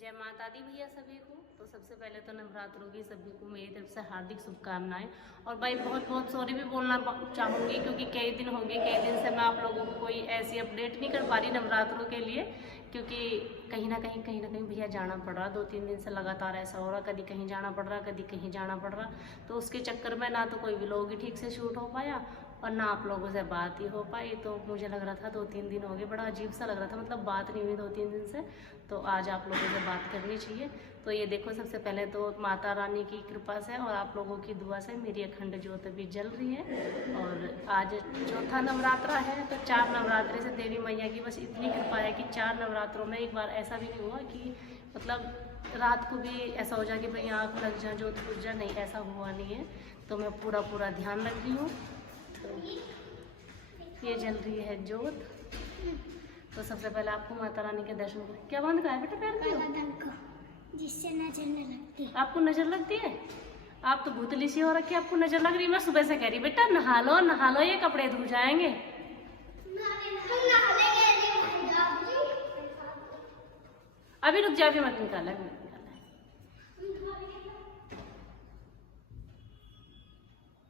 जय माता दी भैया सभी को। तो सबसे पहले तो नवरात्रों की सभी को मेरी तरफ से हार्दिक शुभकामनाएं। और भाई बहुत बहुत सॉरी भी बोलना चाहूँगी क्योंकि कई दिन हो गए, कई दिन से मैं आप लोगों को कोई ऐसी अपडेट नहीं कर पा रही नवरात्रों के लिए, क्योंकि कहीं ना कहीं भैया जाना पड़ रहा। 2-3 दिन से लगातार ऐसा हो रहा, कभी कहीं जाना पड़ रहा, कभी कहीं जाना पड़ रहा। तो उसके चक्कर में ना तो कोई व्लॉग ही ठीक से शूट हो पाया और ना आप लोगों से बात ही हो पाई। तो मुझे लग रहा था 2-3 दिन हो गए, बड़ा अजीब सा लग रहा था, मतलब बात नहीं हुई 2-3 दिन से। तो आज आप लोगों से बात करनी चाहिए। तो ये देखो, सबसे पहले तो माता रानी की कृपा से और आप लोगों की दुआ से मेरी अखंड ज्योत भी जल रही है। और आज चौथा नवरात्रा है, तो 4 नवरात्रे से देवी मैया की बस इतनी कृपा है कि 4 नवरात्रों में एक बार ऐसा भी नहीं हुआ कि मतलब रात को भी ऐसा हो जाए कि भाई आँख लग जाए, ज्योत बुझ जाए, नहीं ऐसा हुआ नहीं है। तो मैं पूरा ध्यान रख रही हूँ। तो ये जल रही है ज्योत। तो सबसे पहले आपको माता रानी के दर्शन करें। क्या बंद का है बेटा पैर की? जिससे नजर न लगती। आपको नजर लगती है? आप तो भूतली सी हो रखी है, आपको नजर लग रही है। मैं सुबह से कह रही बेटा नहा लो, ये कपड़े धुल जाएंगे। अभी रुक जा, अभी मत निकाला।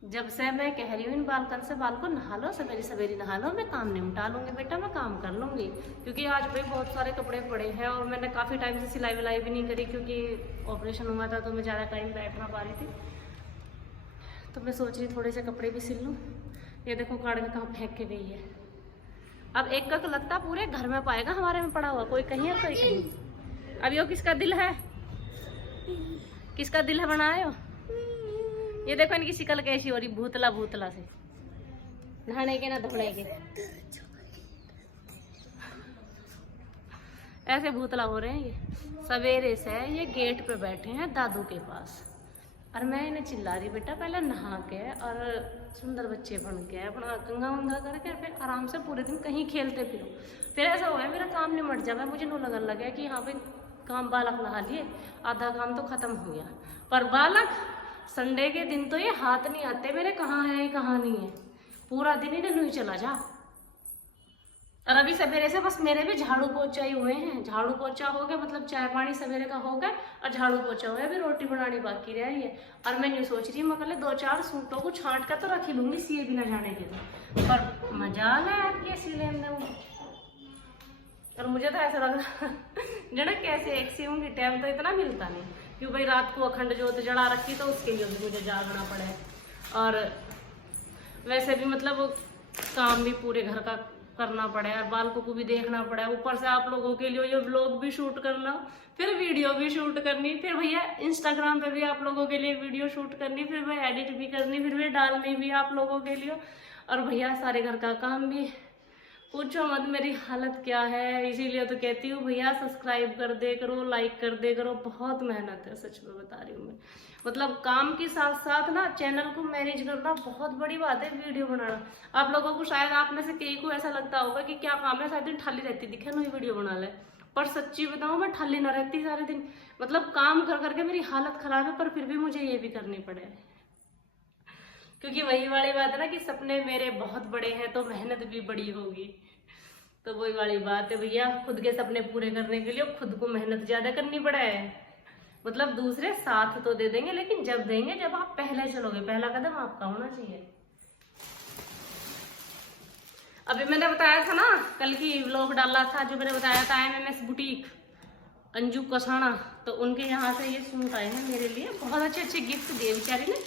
जब से मैं कह रही हूँ इन बालकन से बाल को नहा लो, सवेरे सवेरे नहा लो, मैं काम निपटा लूंगी बेटा, मैं काम कर लूंगी। क्योंकि आज भाई बहुत सारे कपड़े पड़े हैं और मैंने काफ़ी टाइम से सिलाई विलाई भी नहीं करी, क्योंकि ऑपरेशन हुआ था तो मैं ज़्यादा टाइम बैठ ना पा रही थी। तो मैं सोच रही थोड़े से कपड़े भी सिल लूँ। ये देखो काट के कहाँ फेंक के गई है। अब एक का लगता पूरे घर में पाएगा हमारे में पड़ा हुआ, कोई कहीं और कोई कहीं। अब यो किसका दिल है, किसका दिल है बनाए हो? ये देखो इनकी शिकल कैसी हो रही, भूतला से, नहाने के ना धोने के, ऐसे भूतला हो रहे हैं। ये सवेरे से ये गेट पे बैठे हैं दादू के पास और मैं इन्हें चिल्ला रही बेटा पहले नहा के और सुंदर बच्चे बन के अपना गंगा वंगा करके फिर आराम से पूरे दिन कहीं खेलते फिरो। फिर ऐसा हो गया मेरा काम निमट जाए, मुझे नो लगन लगा कि यहाँ पे काम बालक नहा लिए, आधा काम तो खत्म हो गया। पर बालक संडे के दिन तो ये हाथ नहीं आते मेरे, कहाँ है कहाँ नहीं है, पूरा दिन ही नहीं चला जा। और अभी सवेरे से बस मेरे भी झाड़ू पोछा ही हुए हैं। झाड़ू पोछा हो गया, मतलब चाय पानी सवेरे का हो गया और झाड़ू पोछा हुआ है, अभी रोटी बनानी बाकी रह रही है। और मैं नहीं सोच रही, मैं कल 2-4 सूटों को छांट कर तो रख ही लूंगी सिए भी ना जाने के लिए, पर मजाल है आपके सिले में। और मुझे तो ऐसा लग रहा जड़ा कैसे एक सीऊंगी, टाइम तो इतना मिलता नहीं, क्यों भाई रात को अखंड ज्योत जला रखी तो उसके लिए भी मुझे जागना पड़े। और वैसे भी मतलब काम भी पूरे घर का करना पड़े और बालकों को भी देखना पड़े, ऊपर से आप लोगों के लिए ये व्लॉग भी शूट करना, फिर वीडियो भी शूट करनी, फिर भैया इंस्टाग्राम पे भी आप लोगों के लिए वीडियो शूट करनी, फिर भाई एडिट भी करनी, फिर भी डालनी भी आप लोगों के लिए। और भैया सारे घर का काम भी, पूछो मत मेरी हालत क्या है। इसीलिए तो कहती हूँ भैया सब्सक्राइब कर दे करो, लाइक कर दे करो, बहुत मेहनत है सच में बता रही हूँ मैं। मतलब काम के साथ साथ ना चैनल को मैनेज करना बहुत बड़ी बात है, वीडियो बनाना। आप लोगों को शायद आप में से कई को ऐसा लगता होगा कि क्या काम है, सारे दिन ठाली रहती दिखे ना वीडियो बना ले, पर सच्ची बताऊँ मैं ठाली ना रहती सारे दिन, मतलब काम कर करके मेरी हालत खराब है, पर फिर भी मुझे ये भी करनी पड़े। क्योंकि वही वाली बात है ना कि सपने मेरे बहुत बड़े हैं तो मेहनत भी बड़ी होगी। तो वही वाली बात है भैया, खुद के सपने पूरे करने के लिए खुद को मेहनत ज्यादा करनी पड़े। मतलब दूसरे साथ तो दे देंगे, लेकिन जब देंगे जब आप पहले चलोगे, पहला कदम आपका होना चाहिए। अभी मैंने बताया था ना, कल की व्लॉग डाला था जो मैंने बताया था MMS बुटीक अंजू कसाना, तो उनके यहाँ से ये सूट आए हैं मेरे लिए, बहुत अच्छे अच्छे गिफ्ट दिए बेचारी ने।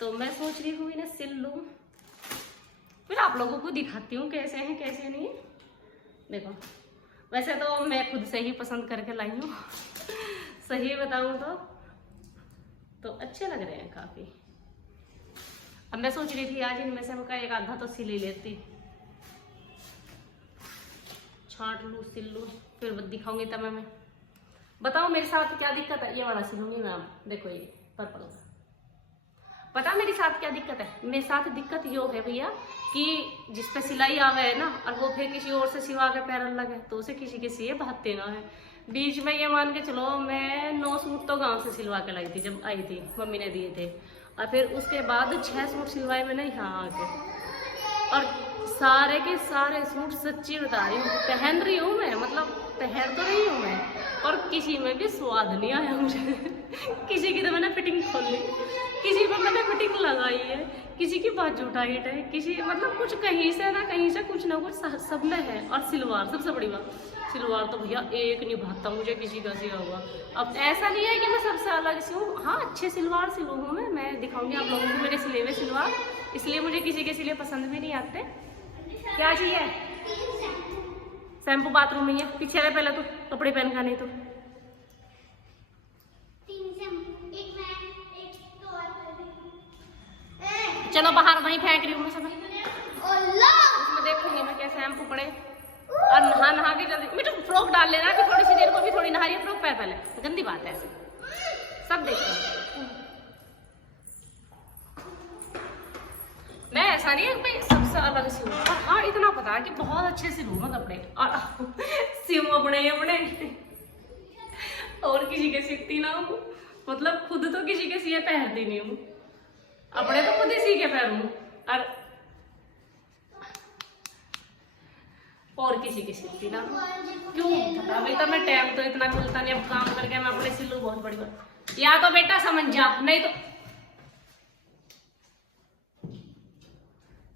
तो मैं सोच रही हूँ इन्हें सिल लूँ, फिर आप लोगों को दिखाती हूँ कैसे हैं कैसे नहीं। देखो वैसे तो मैं खुद से ही पसंद करके लाई हूँ सही बताऊँ तो अच्छे लग रहे हैं काफी। अब मैं सोच रही थी आज इनमें से मैं एक आधा तो सिल ही लेती, छांट लूँ सिल लूँ, फिर दिखाऊंगी तब मैं बताऊँ मेरे साथ क्या दिक्कत है। ये वाला सिलूंगी मैं। अब देखो ये पर्पल का, पता मेरे साथ क्या दिक्कत है? मेरे साथ दिक्कत यो है भैया कि जिस पे सिलाई आवे है ना और वो फिर किसी और से सिवा के पैरल लगे तो उसे किसी के सिए बहते ना है। बीच में ये मान के चलो मैं 9 सूट तो गांव से सिलवा के लाई थी जब आई थी, मम्मी ने दिए थे, और फिर उसके बाद 6 सूट सिलवाए मैंने यहाँ आके, और सारे के सारे सूट सच्ची बता रही हूँ पहन रही हूँ मैं, मतलब पहन तो रही हूँ मैं, और किसी में भी स्वाद नहीं आया मुझे। किसी की तो मैंने फिटिंग खोल ली, किसी पर मैंने फिटिंग लगाई है, किसी की बाजू टाइट है, किसी मतलब कुछ कहीं से ना कहीं से कुछ ना कुछ सब में है। और सिलवार सबसे बड़ी बात, सिलवार तो भैया एक नहीं भाता मुझे किसी का सिया हुआ। अब ऐसा नहीं है कि मैं सबसे अलग सी हूँ, हाँ अच्छे सिलवार सिलू हूँ मैं दिखाऊंगी आप लोगों को मेरे सिले हुए सिलवार, इसलिए मुझे किसी के सिले पसंद भी नहीं आते। क्या चाहिए? शैम्पू बाथरूम में है, पीछे रहे पहले तो कपड़े पहन का नहीं तो। चलो बाहर वहीं फेंक रही हूँ मैं सब, उसमें देखूंगी मैं क्या शैम्पू पड़े। और नहा नहा के जल्दी मिठू फ्रॉक डाल लेना कि थोड़ी सी देर को भी थोड़ी नहा रही है फ्रॉक पैर पहले, गंदी बात है ऐसे सब देखो। मैं ऐसा नहीं है भाई सबसे अलग सिलूँ, और हाँ इतना पता है कि बहुत अच्छे सिलूँ मैं कपड़े, और सिम अपने और किसी के सीखती ना हूँ, मतलब खुद तो किसी के सिए पहनती नहीं हूँ, अपने तो खुद ही सी के पहनूं और किसी की सीखती ना क्यों पता भाई। तो मैं टाइम तो इतना मिलता नहीं, अब काम करके मैं अपने सिलूँ बहुत बड़ी बात। या तो बेटा समझ जा, नहीं तो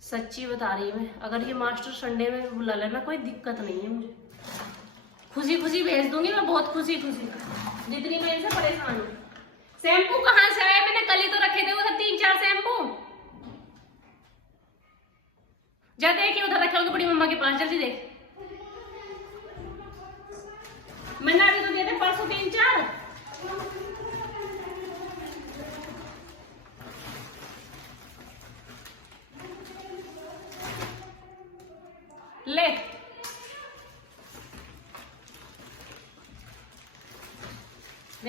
सच्ची बता रही मैं, अगर ये मास्टर संडे में बुला लेना कोई दिक्कत नहीं है मुझे, खुशी खुशी भेज दूंगी मैं, बहुत खुशी खुशी, जितनी मैं इनसे परेशान हूँ। शैम्पू कहाँ से आया? मैंने कल ही तो रखे थे उधर 3-4 शैम्पू, जा देख उधर रखे होंगे बड़ी मम्मा के पास, जल्दी देख। मैंने अभी तो दिए थे परसों 3-4। ले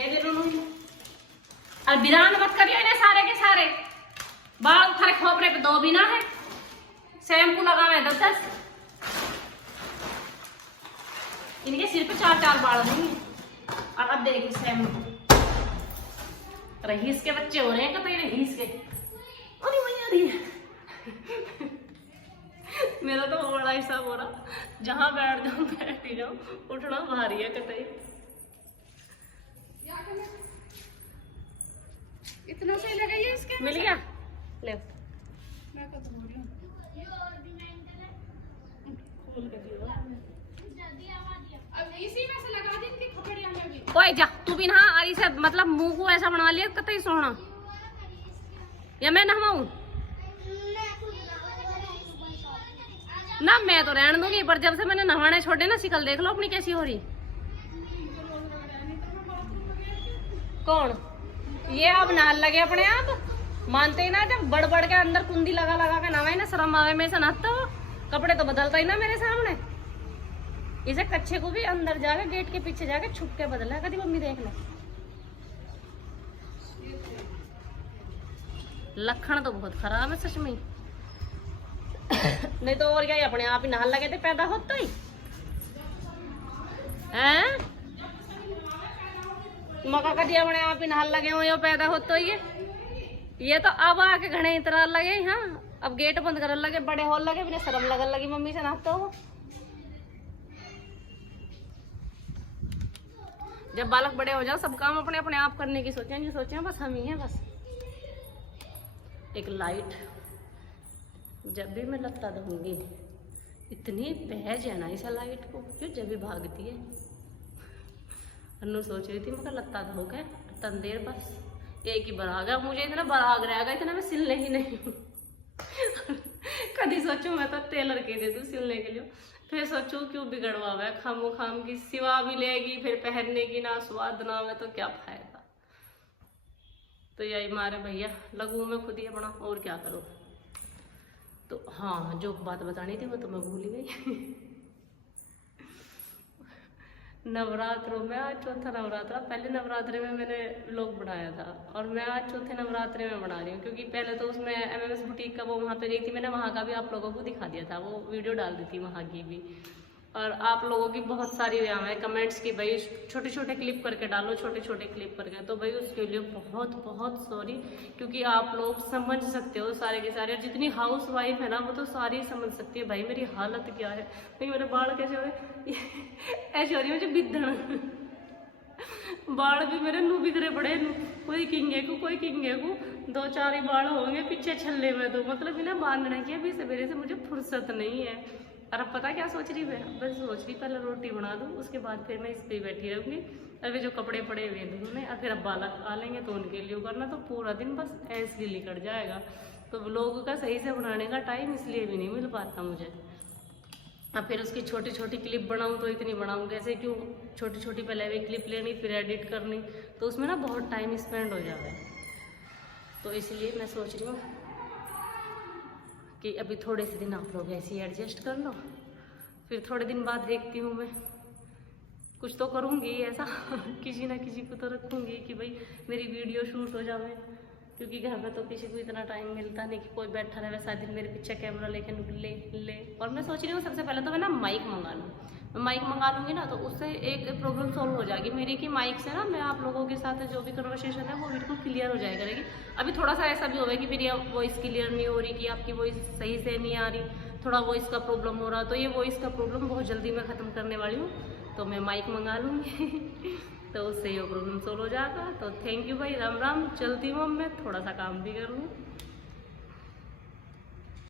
दे लूंगी। और बिरान मत करियो इन्हें सारे के सारे, बाल उठा के खोपरे पे 2 बिना है, शैम्पू लगा हुआ है 10-10, इनके सिर पे 4-4 बाल नहीं है। और अब देखिए शैम्पू, रहीस के बच्चे हो रहे हैं कतई रहीस के, अरे वही आ रही है। मेरा तो बड़ा हिसाब हो रहा, जहां बैठ जाऊं बैठ ही जाऊं, उठना भारी है कतई। इतना सही लगा ये इसके मिल गया ले मैं कब बोल रही हूं खोल के दियो। अब इसी में से लगा दी इनके कपड़े हमें भी। ओए जा तू भी नहा, आरी से मतलब मुंह को ऐसा बना लिया कतई सोना, या मैं नहवाऊं ना? मैं तो रहने दूंगी, पर जब से मैंने नहाने छोड़े ना शिकल देख लो अपनी कैसी हो रही। कौन ये अब नहाल लगे अपने आप, मानते ही ना, जब बढ़ बढ़ के अंदर कुंडी लगा लगा के नहाए ना, शर्म आवे में से नहाता हो, कपड़े तो बदलता ही ना मेरे सामने। इसे कच्चे को भी अंदर जाके गेट के पीछे जाके छुप के बदला कभी मम्मी देख ले। लक्षण तो बहुत खराब है सच में। नहीं तो और क्या, अपने आप ही नहाल लगे थे पैदा होता ही हैं, मका कदी अपने आप ही नहाल लगे हो यो पैदा होता ही ये तो अब आके घने इतना लगे। हाँ अब गेट बंद कर लगे, बड़े होल लगे, बिना शर्म लगन लगी मम्मी से नहाते हो। जब बालक बड़े हो जाओ सब काम अपने अपने आप करने की सोचें, जो सोचें बस हम ही हैं बस। एक लाइट जब भी मैं लगता रहूंगी, इतनी बहज है ना इस लाइट को, क्यों जब भी भागती है। अन्नू सोच रही थी मैं लगता हो गए तन देर बस एक ही बरागा, मुझे इतना बराग रहेगा, इतना मैं सिलने ही नहीं हूँ। कभी सोचूं मैं तो टेलर के दे दूँ सिलने के लिए, फिर सोचूं क्यों बिगड़वा हुआ है, खामो खाम की सिवा भी लेगी, फिर पहनने की ना स्वाद ना में तो क्या फायदा। तो यही मारे भैया लगू मैं खुद ही अपना, और क्या करूँ। तो हाँ जो बात बतानी थी वो तो मैं भूल ही गई। नवरात्रों में आज चौथा नवरात्रा, पहले नवरात्रे में मैंने व्लॉग बनाया था और मैं आज चौथे नवरात्रे में बना रही हूँ, क्योंकि पहले तो उसमें MMS बुटीक का वो वहाँ पे गई थी, मैंने वहाँ का भी आप लोगों को दिखा दिया था, वो वीडियो डाल दी थी वहाँ की भी। और आप लोगों की बहुत सारी यहाँ है कमेंट्स की भाई छोटे छोटे क्लिप करके डालो, छोटे छोटे क्लिप करके, तो भाई उसके लिए बहुत बहुत सॉरी, क्योंकि आप लोग समझ सकते हो सारे के सारे, जितनी हाउस वाइफ है ना वो तो सारी समझ सकती है भाई मेरी हालत क्या है। भाई मेरे बाल कैसे हो रहे ऐसे हो रही है मुझे बिद्धन। बाल भी मेरे नू बिखरे पड़े नू, कोई किंगे को कोई किंगे को, 2-4 ही बाल होंगे पीछे छल्ले में, तो मतलब इन्हें बांधने की अभी सवेरे से मुझे फुर्सत नहीं है। और अब पता क्या सोच रही मैं, बस सोच रही पहले रोटी बना दूँ, उसके बाद फिर मैं इस पर बैठी रहूँगी। अभी जो कपड़े पड़े हुए धुलने, और फिर अब बालक आ लेंगे तो उनके लिए करना, तो पूरा दिन बस ऐसे ही निकल जाएगा। तो व्लॉग का सही से बनाने का टाइम इसलिए भी नहीं मिल पाता मुझे। अब फिर उसकी छोटी छोटी क्लिप बनाऊँ तो इतनी बनाऊँ कैसे, क्यों छोटी छोटी पहले भी क्लिप लेनी फिर एडिट करनी, तो उसमें ना बहुत टाइम स्पेंड हो जाता है। तो इसलिए मैं सोच रही हूँ कि अभी थोड़े से दिन आप लोग ऐसे ही एडजस्ट कर लो, फिर थोड़े दिन बाद देखती हूँ मैं कुछ तो करूँगी ऐसा किसी ना किसी को तो रखूँगी कि भाई मेरी वीडियो शूट हो जाए, क्योंकि घर में तो किसी को इतना टाइम मिलता नहीं कि कोई बैठा रहे वैसा दिन मेरे पीछे कैमरा लेके ले। और मैं सोच रही हूँ सबसे पहले तो मैं ना माइक मंगा लूँ। मैं माइक मंगा लूँगी ना तो उससे एक प्रॉब्लम सॉल्व हो जाएगी मेरी, कि माइक से ना मैं आप लोगों के साथ जो भी कन्वर्सेशन है वो बिल्कुल क्लियर हो जाएगा करेगी। अभी थोड़ा सा ऐसा भी होगा कि मेरी वॉइस क्लियर नहीं हो रही, कि आपकी वॉइस सही से नहीं आ रही, थोड़ा वॉइस का प्रॉब्लम हो रहा, तो ये वॉइस का प्रॉब्लम बहुत जल्दी मैं ख़त्म करने वाली हूँ। तो मैं माइक मंगा लूँगी तो उससे ये प्रॉब्लम सॉल्व हो जाएगा। तो थैंक यू भाई, राम राम, चलती हूँ मैं, थोड़ा सा काम भी कर लूँ।